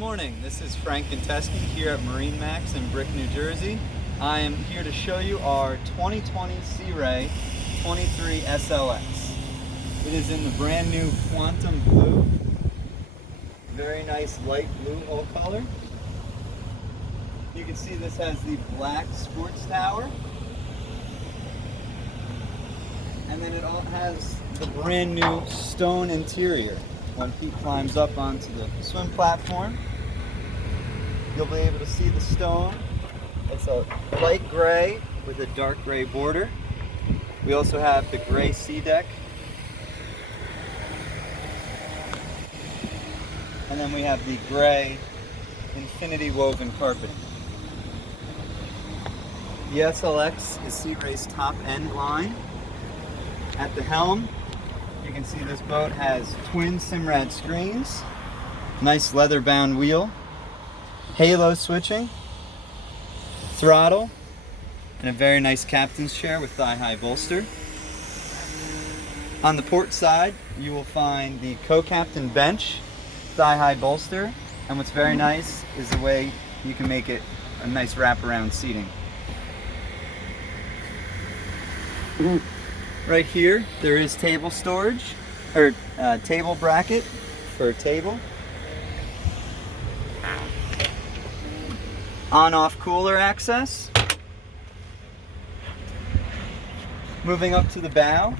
morning, this is Frank Ginteski here at MarineMax in Brick, New Jersey. I am here to show you our 2020 Sea Ray 23 SLX. It is in the brand new Quantum Blue. Very nice light blue hull color. You can see this has the black sports tower. And then it all has the brand new stone interior. When Pete climbs up onto the swim platform, you'll be able to see the stone. It's a light gray with a dark gray border. We also have the gray sea deck. And then we have the gray infinity woven carpeting. The SLX is Sea Ray's top end line. At the helm, you can see this boat has twin Simrad screens, nice leather bound wheel, halo switching, throttle, and a very nice captain's chair with thigh high bolster. On the port side, you will find the co-captain bench, thigh high bolster, and what's very nice is the way you can make it a nice wraparound seating. Right here, there is table storage, or table bracket for a table. On-off cooler access. Moving up to the bow,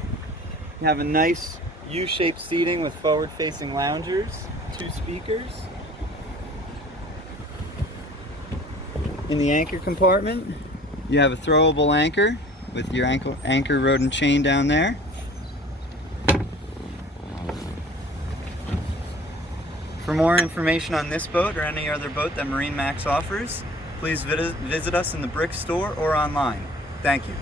you have a nice U-shaped seating with forward-facing loungers, 2 speakers. In the anchor compartment, you have a throwable anchor with your anchor rod and chain down there. For more information on this boat or any other boat that MarineMax offers, please visit us in the Brick store or online. Thank you.